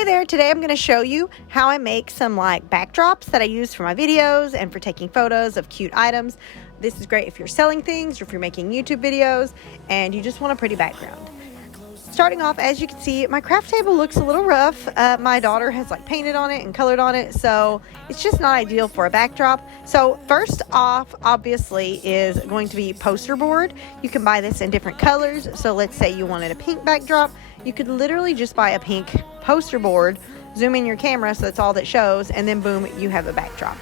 Hey there, today I'm going to show you how I make some backdrops that I use for my videos and for taking photos of cute items. This is great if you're selling things or if you're making YouTube videos and you just want a pretty background. Starting off, as you can see, my craft table looks a little rough. My daughter has painted on it and colored on it, so it's just not ideal for a backdrop. So first off, obviously, is going to be poster board. You can buy this in different colors. So let's say you wanted a pink backdrop. You could literally just buy a pink poster board, zoom in your camera so that's all that shows, and then boom, you have a backdrop.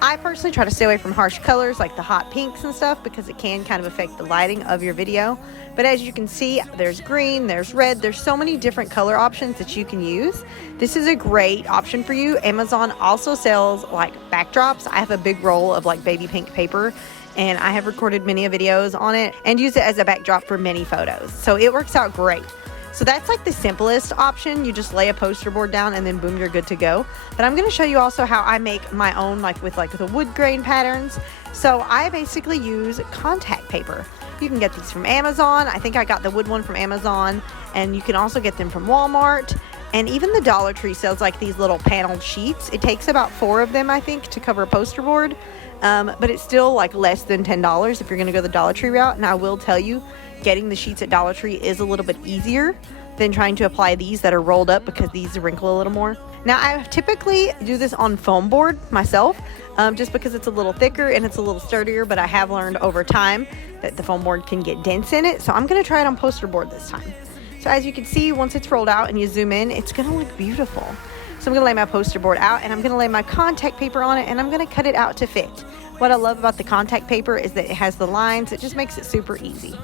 I personally try to stay away from harsh colors like the hot pinks and stuff because it can kind of affect the lighting of your video. But as you can see, there's green, there's red, there's so many different color options that you can use. This is a great option for you. Amazon also sells backdrops. I have a big roll of baby pink paper, and I have recorded many videos on it and use it as a backdrop for many photos. So it works out great. So that's the simplest option. You just lay a poster board down and then boom, you're good to go. But I'm going to show you also how I make my own with the wood grain patterns. So I basically use contact paper. You can get these from Amazon. I think I got the wood one from Amazon, and you can also get them from Walmart. And even the Dollar Tree sells these little paneled sheets. It takes about 4 of them, I think, to cover a poster board. But it's still less than $10 if you're going to go the Dollar Tree route. And I will tell you, getting the sheets at Dollar Tree is a little bit easier than trying to apply these that are rolled up because these wrinkle a little more. Now, I typically do this on foam board myself, just because it's a little thicker and it's a little sturdier, but I have learned over time that the foam board can get dents in it. So I'm going to try it on poster board this time. So as you can see, once it's rolled out and you zoom in, it's going to look beautiful. So I'm going to lay my poster board out and I'm going to lay my contact paper on it and I'm going to cut it out to fit. What I love about the contact paper is that it has the lines. It just makes it super easy.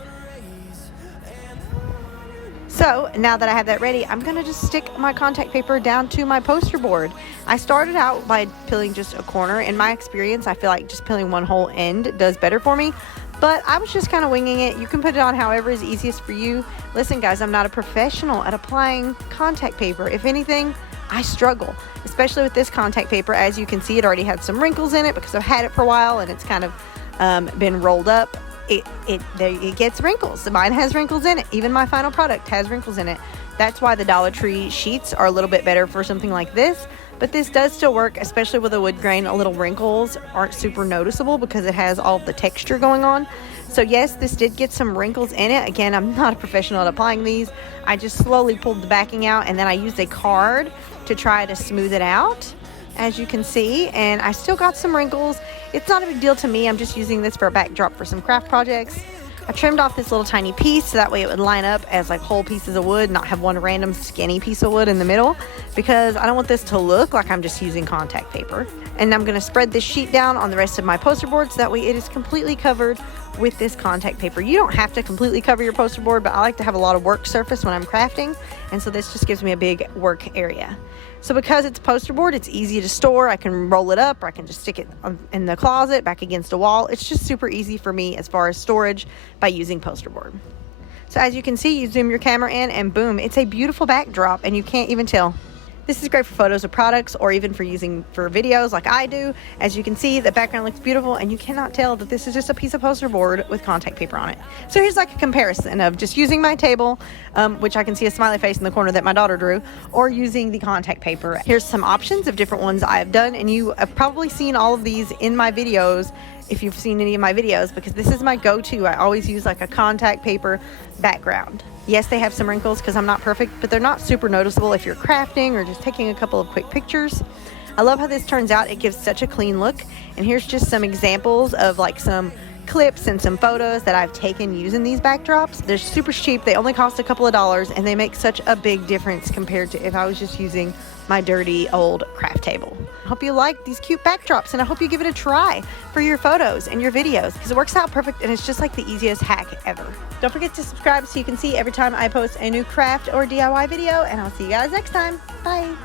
So now that I have that ready, I'm going to just stick my contact paper down to my poster board. I started out by peeling just a corner. In my experience, I feel like just peeling one whole end does better for me. But I was just kind of winging it. You can put it on however is easiest for you. Listen, guys, I'm not a professional at applying contact paper. If anything, I struggle, especially with this contact paper. As you can see, it already had some wrinkles in it because I've had it for a while and it's kind of been rolled up. It gets wrinkles. Mine has wrinkles in it. Even my final product has wrinkles in it. That's why the Dollar Tree sheets are a little bit better for something like this. But this does still work, especially with a wood grain. Little wrinkles aren't super noticeable because it has all of the texture going on. So yes, this did get some wrinkles in it. Again, I'm not a professional at applying these. I just slowly pulled the backing out and then I used a card to try to smooth it out, as you can see, and I still got some wrinkles. It's not a big deal to me. I'm just using this for a backdrop for some craft projects. I trimmed off this little tiny piece so that way it would line up as whole pieces of wood, not have one random skinny piece of wood in the middle, because I don't want this to look like I'm just using contact paper. And I'm going to spread this sheet down on the rest of my poster board so that way it is completely covered with this contact paper. You don't have to completely cover your poster board, but I like to have a lot of work surface when I'm crafting, and so this just gives me a big work area. So because it's poster board, it's easy to store. I can roll it up or I can just stick it in the closet back against a wall. It's just super easy for me as far as storage by using poster board. So as you can see, you zoom your camera in and boom, it's a beautiful backdrop and you can't even tell. This is great for photos of products or even for using for videos like I do. As you can see, the background looks beautiful and you cannot tell that this is just a piece of poster board with contact paper on it. So here's a comparison of just using my table, which I can see a smiley face in the corner that my daughter drew, or using the contact paper. Here's some options of different ones I have done, and you have probably seen all of these in my videos if you've seen any of my videos, because this is my go-to. I always use a contact paper background. Yes, they have some wrinkles because I'm not perfect, but they're not super noticeable if you're crafting or just taking a couple of quick pictures. I love how this turns out. It gives such a clean look. And here's just some examples of some clips and some photos that I've taken using these backdrops. They're super cheap. They only cost a couple of dollars and they make such a big difference compared to if I was just using my dirty old craft table. I hope you like these cute backdrops and I hope you give it a try for your photos and your videos because it works out perfect and it's just the easiest hack ever. Don't forget to subscribe so you can see every time I post a new craft or DIY video, and I'll see you guys next time. Bye.